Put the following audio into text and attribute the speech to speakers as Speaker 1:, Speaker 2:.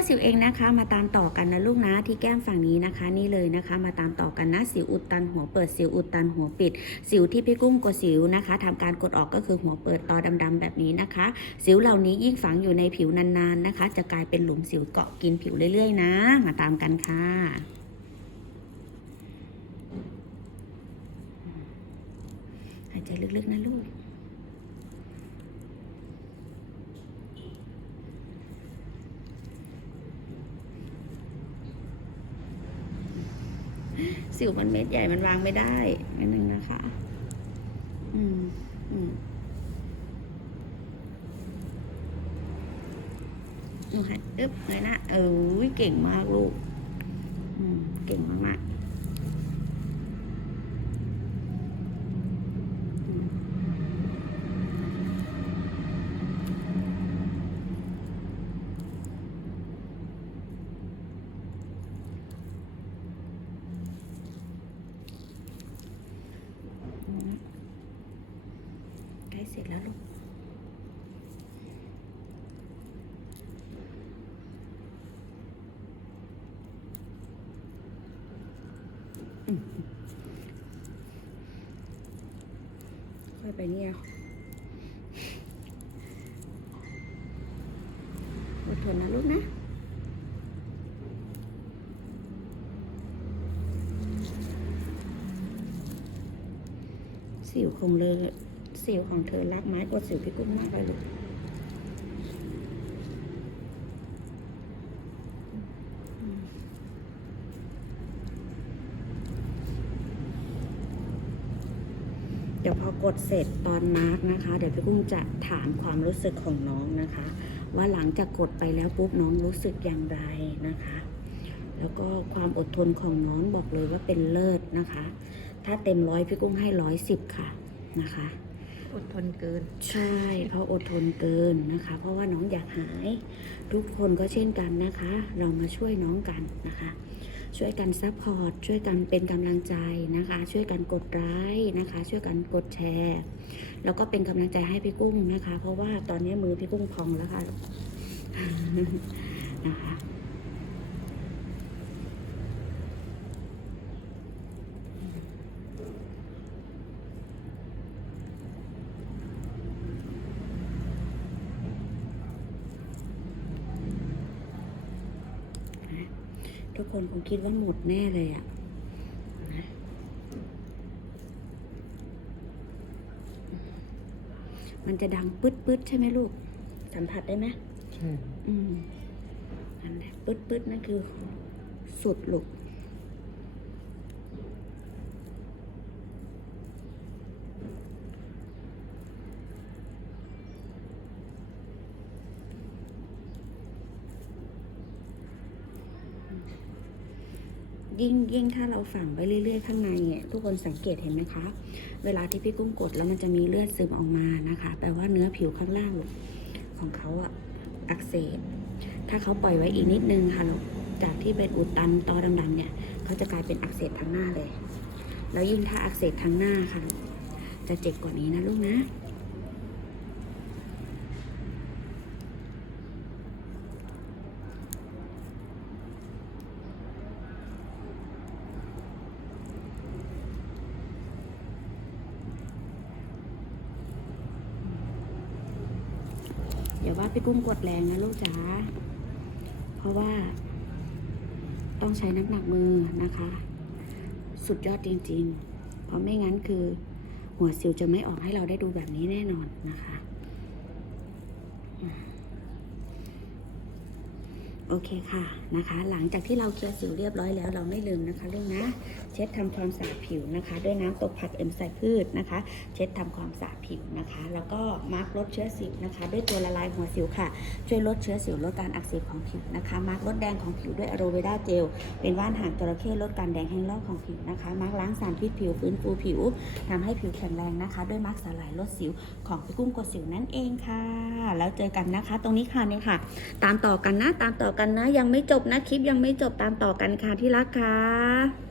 Speaker 1: ก็สิวเองนะคะ มาตามต่อกันนะลูกนะที่แก้มฝั่งนี้นะคะ นี่เลยนะคะ มาตามต่อกันนะสิวอุดตันหัวเปิดสิวอุดตันหัวปิด สิวที่พี่กุ้งกดสิวนะคะทำการกดออกก็คือหัวเปิดตอดำๆแบบนี้นะคะ สิวเหล่านี้ยิ่งฝังอยู่ในผิวนานๆนะคะ จะกลายเป็นหลุมสิวเกาะกินผิวเรื่อยๆนะ มาตามกันค่ะหายใจลึกๆนะลูก สิวมันเม็ดใหญ่มันวางไม่ได้อันหนึ่งนะคะ อืมอืมหนูให้อึ๊บเลยนะเออเก่งมากลูก อืม เก่งมากๆอืมใกล้เสร็จแล้วลูก ไปเนี่ยอดทนนะลูกนะสิวคงเลยสิวของเธอรักไม้กว่าสิวพี่กุ้งมากเลยลูก เดี๋ยวพอกดเสร็จตอนมาร์กนะคะ เดี๋ยวพี่กุ้งจะถามความรู้สึกของน้องนะคะ ว่าหลังจากกดไปแล้วปุ๊บน้องรู้สึกอย่างไรนะคะ แล้วก็ความอดทนของน้องบอกเลยว่าเป็นเลิศนะคะ ถ้าเต็มร้อยพี่กุ้งให้ร้อยสิบค่ะนะคะ
Speaker 2: อดทนเกิน
Speaker 1: ใช่เขาอดทนเกินนะคะ เพราะว่าน้องอยากหาย ทุกคนก็เช่นกันนะคะ เรามาช่วยน้องกันนะคะ ช่วยกันซัพพอร์ตช่วยกันเป็นกำลังใจนะคะ ช่วยกันกดไลค์นะคะ ช่วยกันกดแชร์ แล้วก็เป็นกำลังใจให้พี่กุ้งนะคะ เพราะว่าตอนนี้มือพี่กุ้งพองแล้วค่ะนะคะ ทุกคนคงคิดว่าหมดแน่เลยอะนะมันจะดังปึ๊ดปึ๊ดๆใช่ไหมลูก สัมผัสได้ไหม
Speaker 2: ใช่
Speaker 1: อืมนั่นแหละปึ๊ดปึ๊ดๆนั่นคือสุดลูก ยิ่งยิ่งถ้าเราฝังไปเรื่อยๆข้างในเนี่ยทุกคนสังเกตเห็นไหมคะ เวลาที่พี่กุ้งกดแล้วมันจะมีเลือดซึมออกมานะคะ แปลว่าเนื้อผิวข้างล่างของเขาอะอักเสบ ถ้าเขาปล่อยไว้อีกนิดนึงค่ะจากที่เป็นอุดตันตอดำๆเนี่ยเขาจะกลายเป็นอักเสบทั้งหน้าเลย แล้วยิ่งถ้าอักเสบทั้งหน้าค่ะ จะเจ็บกว่านี้นะลูกนะ เดี๋ยวว่าพี่กุ้งกดแรงนะลูกจ๋า เพราะว่า ต้องใช้น้ำหนักมือนะคะ สุดยอดจริง ๆ เพราะไม่งั้นคือ หัวสิวจะไม่ออกให้เราได้ดูแบบนี้แน่นอนนะคะ โอเคค่ะนะคะ หลังจากที่เราเคลียร์สิวเรียบร้อยแล้วเราไม่ลืมนะคะลูกนะ เช็ดทำความสะอาดผิวนะคะ ด้วยน้ำตกผักเอ็มไซพืชนะคะ เช็ดทำความสะอาดผิวนะคะ แล้วก็มาร์กลดเชื้อสิวนะคะ ด้วยตัวละลายหัวสิวค่ะ ช่วยลดเชื้อสิวลดการอักเสบของผิวนะคะ มาร์กลดแดงของผิวด้วยอะโรเวราเจล เป็นว่านหางจระเข้ลดการแดงแห้งลอกของผิวนะคะ มาร์กล้างสารพิษผิวฟื้นฟูผิวทำให้ผิวแข็งแรงนะคะ ด้วยมาร์กสลายลดสิวของพี่กุ้งกดสิวนั่นเองค่ะ แล้วเจอกันนะคะ ตรงนี้ค่ะเนี่ยค่ะ ตามต่อกันนะตามต่อกันนะ ยังไม่จบนะคลิปยังไม่จบตามต่อกันค่ะที่รักค่ะ